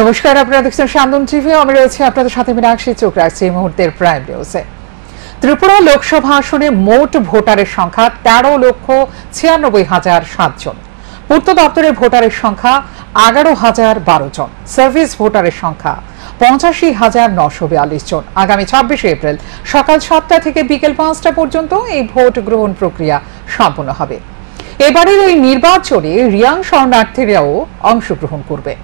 নমস্কার, আপনারা দেখছেন শান্তন টিভি। আমি রয়েছি আপনাদের সাথে মীনাক্ষী। চোখ রাখছি এই মুহূর্তের প্রাইম নিউজে। ত্রিপুরা লোকসভা আসনে মোট ভোটারের সংখ্যা 13,96,007 জন। পূর্ত দপ্তরের ভোটারের সংখ্যা 11,012 জন। সার্ভিস ভোটারের সংখ্যা 85,942 জন। আগামী 26 এপ্রিল সকাল 7টা থেকে বিকেল 5টা পর্যন্ত এই ভোট গ্রহণ প্রক্রিয়া সম্পন্ন হবে। এবারের এই নির্বাচনে রিয়াং শরণার্থীরাও অংশগ্রহণ করবে।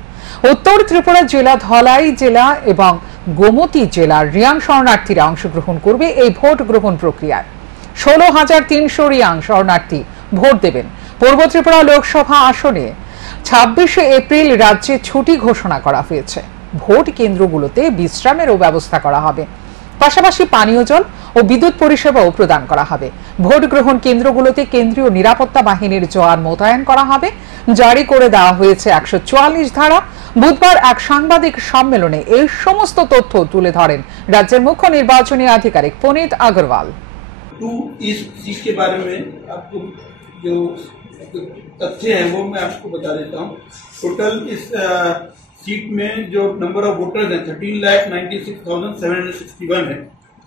উত্তর ত্রিপুরা জেলা, ধলাই জেলা এবং গোমতী জেলার রিয়াং শরণার্থীরা অংশগ্রহণ করবে এই ভোট গ্রহণ প্রক্রিয়ায়। 16,300 রিয়াং শরণার্থী ভোট দেবেন। পূর্ব ত্রিপুরা লোকসভা আসনে 26 এপ্রিল রাজ্যে ছুটি ঘোষণা করা হয়েছে। ভোট কেন্দ্রগুলোতে বিশ্রামেরও ব্যবস্থা করা হবে। পাশাপাশি পানীয় জল ও বিদ্যুৎ পরিষেবাও প্রদান করা হবে। ভোট গ্রহণ কেন্দ্রগুলোতে কেন্দ্রীয় নিরাপত্তা বাহিনীর জওয়ান মোতায়েন করা হবে। জারি করে দেওয়া হয়েছে 144 ধারা। বুধবার এক সাংবাদিক সম্মেলনে এই সমস্ত তথ্য তুলে ধরেন রাজ্যের মুখ্য নির্বাচনী আধিকারিক পুনীত আগরওয়াল। इस चीज के बारे में आपको जो तथ्य हैं वो मैं आपको बता देता हूँ। टोटल इस सीट में जो नंबर ऑफ वोटर्स हैं 13,96,761 है,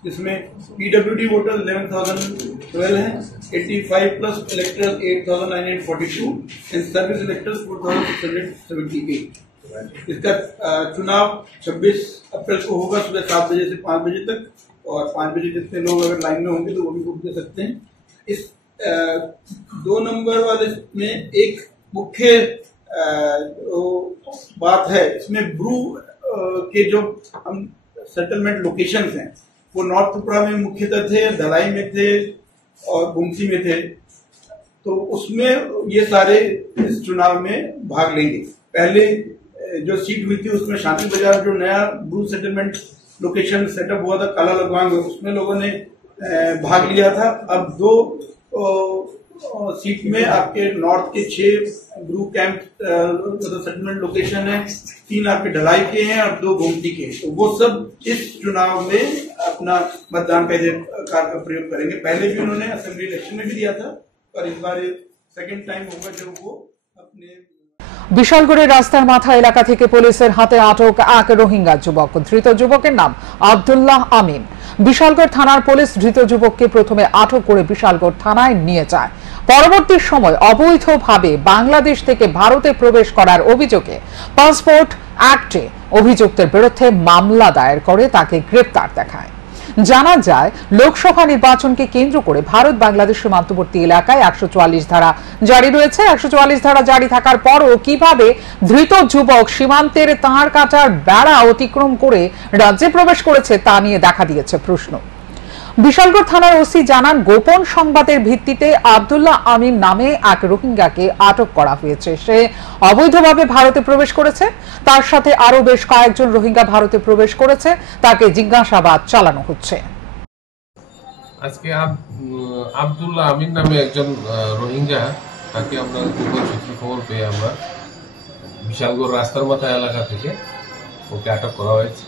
जिसमें पीडब्ल्यूडी वोटर 11,012 हैं, 85 plus electors 8,942 and service electors 4,678। इसका चुनाव 26 अप्रैल को होगा सुबह 7 बजे से 5 बजे तक, और 5 बजे जितने लोग अगर लाइन में होंगे तो वो भी वोट दे सकते हैं। इस 2 नंबर वाले में एक मुख्य बात है, इसमें ब्रू के जो हम सेटलमेंट लोकेशंस हैं वो नॉर्थ त्रिपुरा में मुख्यतः थे, धलाई में थे और गुमसी में थे। तो उसमें ये सारे इस चुनाव में भाग लेंगे। पहले जो सीट हुई थी उसमें शांति बाजार जो नया ब्रू सेटलमेंट लोकेशन सेटअप हुआ था काला लगवांग, उसमें लोगों ने भाग लिया था। अब 2 सीट में आपके नॉर्थ के 6 ब्रू कैंप सेटलमेंट लोकेशन है, 3 आपके ढलाई के हैं और 2 गोमती के। तो वो सब इस चुनाव में अपना मतदान का अधिकार का प्रयोग करेंगे। पहले भी उन्होंने असेंबली इलेक्शन में भी दिया था, और इस बार सेकेंड टाइम होगा जब वो अपने। বিশালগড়ের রাস্তার মাথা এলাকা থেকে পুলিশের হাতে আটক এক রোহিঙ্গা যুবক। ধৃত যুবকের নাম আব্দুল্লাহ আমিন। বিশালগড় থানার পুলিশ ধৃত যুবককে প্রথমে আটক করে বিশালগড় থানায় নিয়ে যায়। পরবর্তী সময় অবৈধভাবে বাংলাদেশ থেকে ভারতে প্রবেশ করার অভিযোগে পাসপোর্ট অ্যাক্টে অভিযুক্তের বিরুদ্ধে মামলা দায়ের করে তাকে গ্রেপ্তার দেখায়। জানা যায়, লোকসভা নির্বাচনকে কেন্দ্র করে ভারত বাংলাদেশ সীমান্তবর্তী এলাকায় 144 ধারা জারি রয়েছে। 144 ধারা জারি থাকার পরও কিভাবে ধৃত যুবক সীমান্তের তার কাটার বেড়া অতিক্রম করে রাজ্যে প্রবেশ করেছে তা নিয়ে দেখা দিয়েছে প্রশ্ন। বিশালগড় থানার ওসি জানান, গোপন সংবাদের ভিত্তিতে আব্দুল্লাহ আমিন নামে এক রোহিঙ্গাকে আটক করা হয়েছে। সে অবৈধভাবে ভারতে প্রবেশ করেছে। তার সাথে আরো বেশ কয়েকজন রোহিঙ্গা ভারতে প্রবেশ করেছে। তাকে জিজ্ঞাসাবাদ চালানো হচ্ছে। আজকে আব্দুল্লাহ আমিন নামে একজন রোহিঙ্গা, তাকে আমরা গুগল সূত্রে খবর পেয়ে আমরা বিশালগড় রাস্তার মাথা এলাকা থেকে ওকে আটক করা হয়েছে।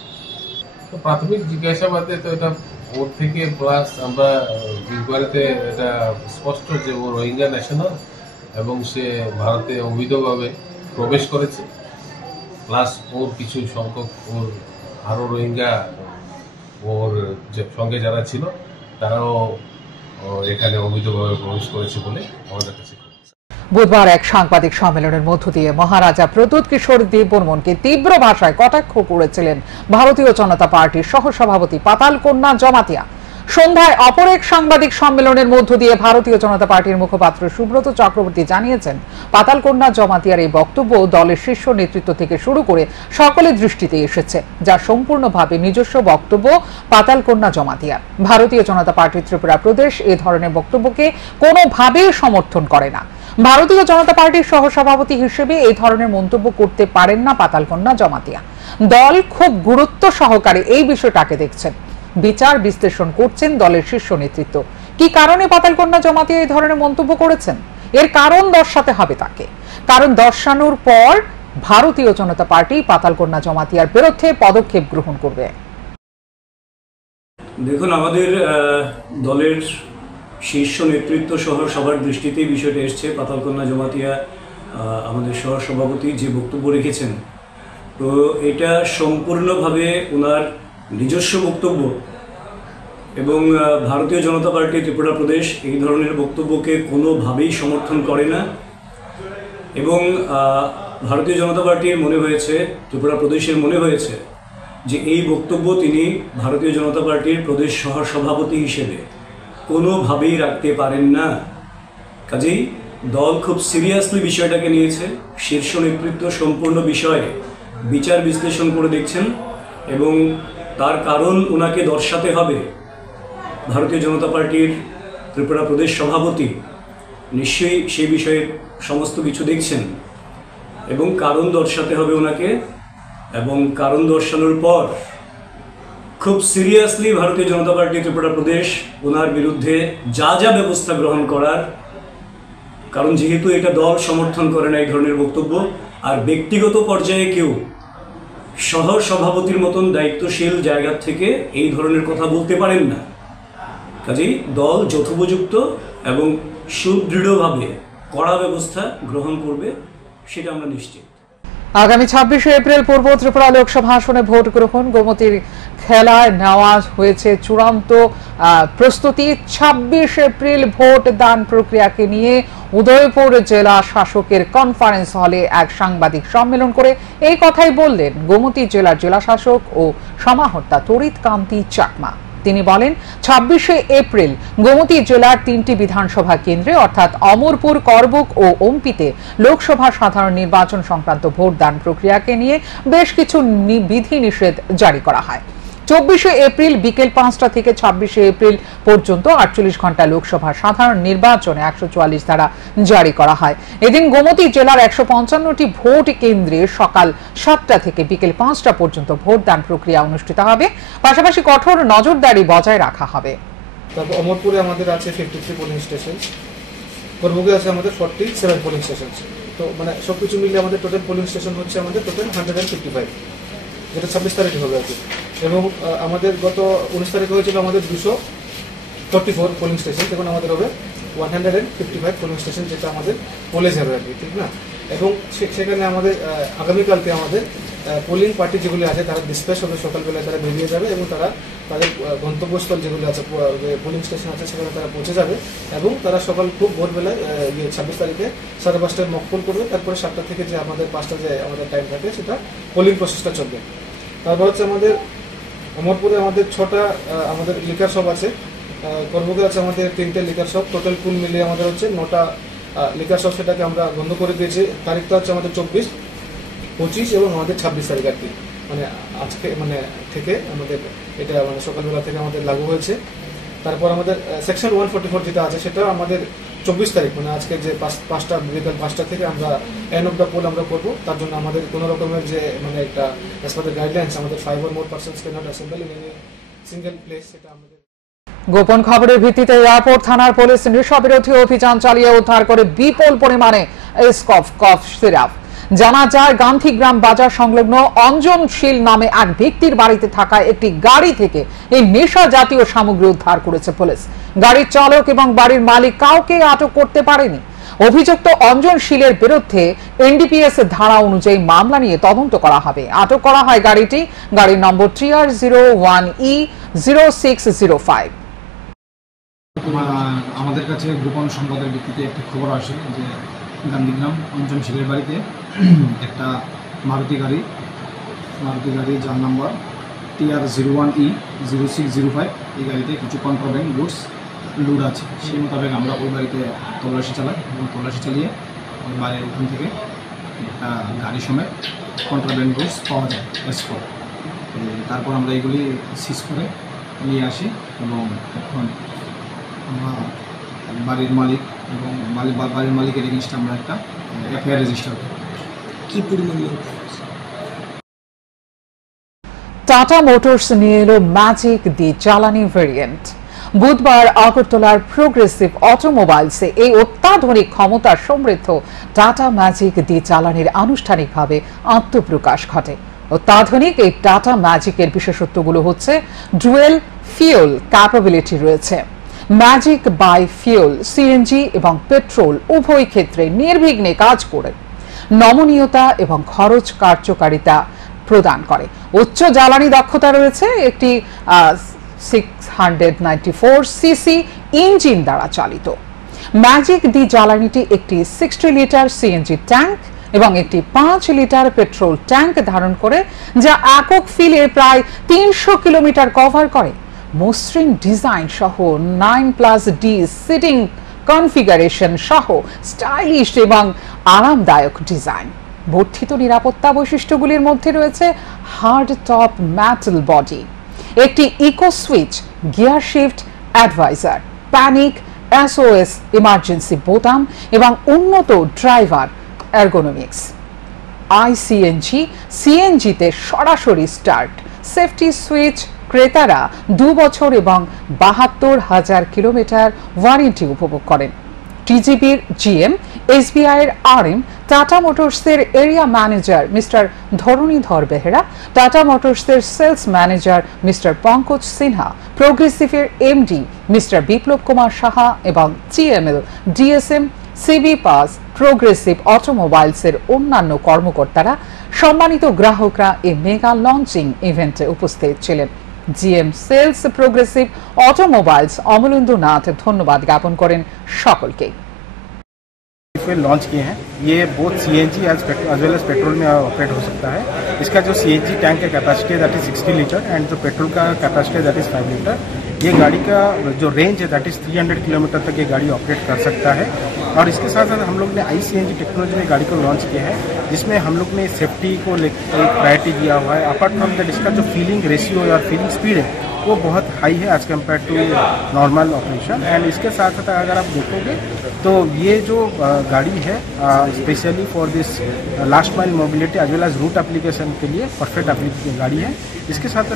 তো প্রাথমিক জিজ্ঞাসাবাদে তো এটা ওর থেকে প্লাস আমরা ইনকোয়ারিতে এটা স্পষ্ট যে ও রোহিঙ্গা ন্যাশনাল এবং সে ভারতে অবৈধভাবে প্রবেশ করেছে। প্লাস ওর কিছু সংখ্যক ওর আরো রোহিঙ্গা ওর যে সঙ্গে যারা ছিল তারাও এখানে অবৈধভাবে প্রবেশ করেছে বলে আমাদের কাছে। বুধবার এক সাংবাদিক সম্মেলনের মধ্য দিয়ে মহারাজা প্রদ্যোৎ কিশোর দেববর্মনকে তীব্র ভাষায় কটাক্ষ করেছিলেন ভারতীয় জনতা পার্টির সহসভাপতি পাতাল কন্যা জমাতিয়া। সন্ধ্যায় অপর এক সাংবাদিক সম্মেলনের মধ্য দিয়ে ভারতীয় জনতা পার্টির মুখপাত্র সুব্রত চক্রবর্তী জানিয়েছেন, পাতাল কন্যা জমাতিয়ার এই বক্তব্য দলের শীর্ষ নেতৃত্ব থেকে শুরু করে সকলের দৃষ্টিতে এসেছে, যা সম্পূর্ণভাবে নিজস্ব বক্তব্য পাতাল কন্যা জমাতিয়ার। ভারতীয় জনতা পার্টি ত্রিপুরা প্রদেশ এ ধরনের বক্তব্যকে কোনোভাবেই সমর্থন করে না। ভারতীয় জনতা পার্টির সহসভাপতি হিসেবে এই ধরনের মন্তব্য করতে পারেন না পাতাল কন্যা জমাতিয়া। দল খুব গুরুত্ব সহকারে এই বিষয়টাকে দেখছেন। বিচার বিশ্লেষণ করছেন দলের শীর্ষ নেতৃত্ব। কি কারণে পাতাল কন্যা জমাতিয়া এই ধরনের মন্তব্য করেছেন, এর কারণ দর্শাতে হবে তাকে। কারণ দর্শানোর পর ভারতীয় জনতা পার্টি পাতাল কন্যা জমাতিয়ার বিরুদ্ধে পদক্ষেপ গ্রহণ করবে। দেখুন, আমাদের দলের শীর্ষ নেতৃত্ব সহ সবার দৃষ্টিতে বিষয়টা এসছে। পাতাল কন্যা জমাতিয়া আমাদের সহ সভাপতি যে বক্তব্য রেখেছেন তো এটা সম্পূর্ণভাবে ওনার নিজস্ব বক্তব্য এবং ভারতীয় জনতা পার্টি ত্রিপুরা প্রদেশ এই ধরনের বক্তব্যকে কোনোভাবেই সমর্থন করে না এবং ভারতীয় জনতা পার্টির মনে হয়েছে, ত্রিপুরা প্রদেশের মনে হয়েছে যে এই বক্তব্য তিনি ভারতীয় জনতা পার্টির প্রদেশ সহ সভাপতি হিসেবে কোনোভাবেই রাখতে পারেন না। কাজেই দল খুব সিরিয়াসলি বিষয়টাকে নিয়েছে, শীর্ষ নেতৃত্ব সম্পূর্ণ বিষয়ে বিচার বিশ্লেষণ করে দেখছেন এবং তার কারণ ওনাকে দর্শাতে হবে। ভারতীয় জনতা পার্টির ত্রিপুরা প্রদেশ সভাপতি নিশ্চয়ই সেই বিষয়ে সমস্ত কিছু দেখছেন এবং কারণ দর্শাতে হবে ওনাকে, এবং কারণ দর্শানোর পর খুব সিরিয়াসলি ভারতীয় জনতা পার্টি ত্রিপুরা প্রদেশ ওনার বিরুদ্ধে যা যা ব্যবস্থা গ্রহণ করার, কারণ যেহেতু এটা দল সমর্থন করে না এই ধরনের বক্তব্য, আর ব্যক্তিগত পর্যায়ে কেউ সহ সভাপতির মতন দায়িত্বশীল জায়গা থেকে এই ধরনের কথা বলতে পারেন না। কাজেই দল যথোপযুক্ত এবং সুদৃঢ়ভাবে কড়া ব্যবস্থা গ্রহণ করবে, সেটা আমরা নিশ্চিত। আগামী 26শে এপ্রিল পূর্ব ত্রিপুরা লোকসভা আসনে ভোট গ্রহণ। গোমতীর খেলায় নেওয়া হয়েছে চূড়ান্ত প্রস্তুতি। 26 এপ্রিল ভোট দান প্রক্রিয়াকে নিয়ে উদয়পুর জেলা শাসকের কনফারেন্স হলে এক সাংবাদিক সম্মেলন করে এই কথাই বললেন গোমতী জেলার জেলা শাসক ও সমাহর্তা তড়িৎ কান্তি চাকমা। তিনি বলেন 26শে এপ্রিল গোমতী জেলার 3টি বিধানসভা কেন্দ্রে অর্থাৎ অমরপুর, করবুক ও ওমপিতে লোকসভা সাধারণ নির্বাচন সংক্রান্ত ভোটদান প্রক্রিয়াকে নিয়ে বেশ কিছু বিধিনিষেধ জারি করা হয়। 24শে এপ্রিল বিকেল 5টা থেকে 26শে এপ্রিল পর্যন্ত 48 ঘন্টা লোকসভা সাধারণ নির্বাচনে 144 ধারা জারি করা হয়। এদিন গোমতী জেলার 155টি ভোট কেন্দ্রে সকাল 7টা থেকে বিকেল 5টা পর্যন্ত ভোটদান প্রক্রিয়া অনুষ্ঠিত হবে। পাশাপাশি কঠোর নজরদারি বজায় রাখা হবে। তারপর অমরপুরে আমাদের আছে 53 পোলিং স্টেশন, করবুকে আছে আমাদের 47 পোলিং স্টেশন। তো মানে সবকিছু মিলে আমাদের টোটাল পোলিং স্টেশন হচ্ছে আমাদের টোটাল 155, যেটা 26 তারিখে হবে আর কি। এবং আমাদের গত 19 তারিখে হয়েছিল আমাদের 244 পোলিং স্টেশন, তখন আমাদের হবে 155 পোলিং স্টেশন, যেটা আমাদের কলেজ হবে আর কি, ঠিক না। এবং সেখানে আমাদের আগামীকালকে আমাদের পোলিং পার্টি যেগুলি আছে তারা ডিসপ্যাচ হবে, সকালবেলায় তারা বেরিয়ে যাবে এবং তারা তাদের গন্তব্যস্থল যেগুলো আছে, পোলিং স্টেশন আছে, সেখানে তারা পৌঁছে যাবে এবং তারা সকাল খুব ভোরবেলায় 26 তারিখে 5:30টায় মকপোল করবে। তারপরে 7টা থেকে যে আমাদের 5টা যে আমাদের টাইম থাকে সেটা পোলিং প্রসেসটা চলবে। তারপর হচ্ছে আমাদের অমরপুরে আমাদের 6টা আমাদের লিকার শপ আছে, করবুকে আছে আমাদের 3টে লিকার শপ, টোটাল কুল মিলিয়ে আমাদের হচ্ছে 9টা লিকার শপ, সেটাকে আমরা বন্ধ করে দিয়েছি। তারিখটা হচ্ছে আমাদের 24, 25 এবং আমাদের 26 তারিখ আর কি, মানে আজকে মানে থেকে আমাদের এটা মানে সকালবেলা থেকে আমাদের লাগু হয়েছে। তারপর আমাদের সেকশন 144 যেটা আছে সেটা আমাদের 24 তারিখ মানে আজকে যে 5টা বিকেল 5টা থেকে আমরা এন্ড অফ দ্য পোল আমরা করবো। তার জন্য আমাদের কোনো রকমের যে মানে একটা অ্যাজ পার দ্য গাইডলাইন্স আমাদের 5 or more persons cannot assemble in any single place, সেটা আমাদের। গোপন খবরের ভিত্তিতে এয়ারপোর্ট থানার পুলিশ নেশাবিরোধী অভিযান চালিয়ে উদ্ধার করে বিপুল পরিমাণে কফ সিরাপ। জানা যায় গান্ধীগ্রাম বাজার সংলগ্ন অঞ্জনশীল নামে এক ব্যক্তির বাড়িতে থাকা একটি গাড়ি থেকে এই নেশা জাতীয় সামগ্রী উদ্ধার করেছে পুলিশ। গাড়ির চালক এবং বাড়ির মালিক কাউকে আটক করতে পারেনি। অভিযুক্ত অঞ্জনশীলের বিরুদ্ধে এনডিপিএস ধারা অনুযায়ী মামলা নিয়ে তদন্ত করা হবে। আটক করা হয় গাড়িটি, গাড়ির নম্বর TR01E0605। আমাদের কাছে গোপন সংবাদের ভিত্তিতে একটা খবর আসে যে গান্ধীগ্রাম অঞ্জনশীলের বাড়িতে একটা মারুতি গাড়ি যার নাম্বার TR01E0605, এই গাড়িতে কিছু কন্ট্রাব্যান্ড গুডস লোড আছে। সেই মোতাবেক আমরা ওই বাড়িতে তল্লাশি চালাই এবং তল্লাশি চালিয়ে ওই বাড়ির ওখান থেকে একটা গাড়ি সমেত কন্ট্রাব্যান্ড গুডস পাওয়া যায় এসকোর্ট। তারপর আমরা এগুলি সিজ করে নিয়ে আসি এবং এখন আমরা বাড়ির মালিক এবং বাড়ির মালিকের এগেইনস্টে আমরা একটা এফআইআর রেজিস্টার করি। কি পরিমাণ টাটা মোটরস নিয়ে এলো ম্যাজিক দি চালানি ভেরিয়েন্ট। বুধবার আগরতলার প্রোগ্রেসিভ অটোমোবাইলসে এই অত্যাধুনিক ক্ষমতা সমৃদ্ধ টাটা ম্যাজিক দি চালানির আনুষ্ঠানিকভাবে আত্মপ্রকাশ ঘটে। অত্যাধুনিক এই টাটা ম্যাজিকের বিশেষত্বগুলো হচ্ছে ডুয়েল ফিউল ক্যাপাবিলিটি রয়েছে, ম্যাজিক বাই ফিউল সিএনজি এবং পেট্রোল উভয় ক্ষেত্রে নির্বিঘ্নে কাজ করে, নমনীয়তা এবং খরচ কার্যকারিতা প্রদান করে। উচ্চ জ্বালানি দক্ষতা রয়েছে, একটি 694 সিসি ইঞ্জিন দ্বারা চালিত। ম্যাজিক দি জ্বালানিটি একটি 60 লিটার সিএনজি ট্যাঙ্ক এবং একটি 5 লিটার পেট্রোল ট্যাঙ্ক ধারণ করে, যা একক ফিলে প্রায় 300 কিলোমিটার কভার করে। মসৃণ ডিজাইন সহ 9+D সিটিং কনফিগারেশন সহ স্টাইলিশ এবং আরামদায়ক ডিজাইন। বর্ধিত নিরাপত্তা বৈশিষ্ট্যগুলির মধ্যে রয়েছে হার্ড টপ মেটাল বডি, একটি eco switch, gear shift advisor, panic SOS emergency বোতাম এবং উন্নত ড্রাইভার এরগোনমিক্স। আইসিএনজি সিএনজিতে সরাসরি স্টার্ট, সেফটি সুইচ। ক্রেতারা 2 বছর এবং 72,000 কিলোমিটার ওয়ারেন্টি উপভোগ করেন। টিজিবির জিএম, এসবিআই এর আরএম, টাটা মোটরসের area manager mister Dharanidhar Behera, Tata মোটরসের sales manager mister Pankaj Sinha, প্রোগ্রেসিভের এমডি মিস্টার বিপ্লব কুমার সাহা এবং TML, DSM, CB pass, progressive অটোমোবাইলসের অন্যান্য কর্মকর্তারা, সম্মানিত গ্রাহকরা এই মেগা লঞ্চিং ইভেন্টে উপস্থিত ছিলেন। GM sales progressive automobiles Amalendu Nath ধন্যবাদ জ্ঞাপন করেন সকলকে। लॉन्च किए हैं, ये both CNG as well as petrol में ऑपरेट हो सकता है। इसका जो सीएनजी टैंक का कैपेसिटी है दैट इज 60 लीटर एंड जो पेट्रोल का कैपेसिटी है दैट इज 5 लीटर। ये गाड़ी का जो रेंज है दैट इज 300 किलोमीटर तक ये गाड़ी ऑपरेट कर सकता है। और इसके साथ साथ हम लोग ने ICNG टेक्नोलॉजी में गाड़ी को लॉन्च किया है, जिसमें हम लोग ने सेफ्टी को लेकर एक प्रायोरिटी दिया हुआ है। अपार्ट फ्रॉम दैट इसका जो फीलिंग रेशियो और फीलिंग स्पीड है वो बहुत हाई है as compare to normal operation. And इसके साथ साथ अगर आप देखोगे तो ये जो गाड़ी है specially for this last mile mobility as well as route application के लिए परफेक्ट एप्लीकेशन गाड़ी है। इसके साथ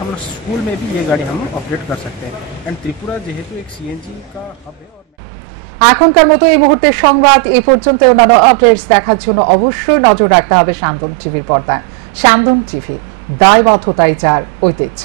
हम लोग स्कूल में भी ये गाड़ी हम ऑपरेट कर सकते हैं। एंड त्रिपुरा जेहेतु एक CNG का हब है। এখনকার মতো এই মুহূর্তের সংবাদ এই পর্যন্ত। অন্যান্য আপডেটস দেখার জন্য অবশ্যই নজর রাখতে হবে সান্দন টিভির পর্দায়। সান্দন টিভি, দায়বদ্ধতাই যার ঐতিহ্য।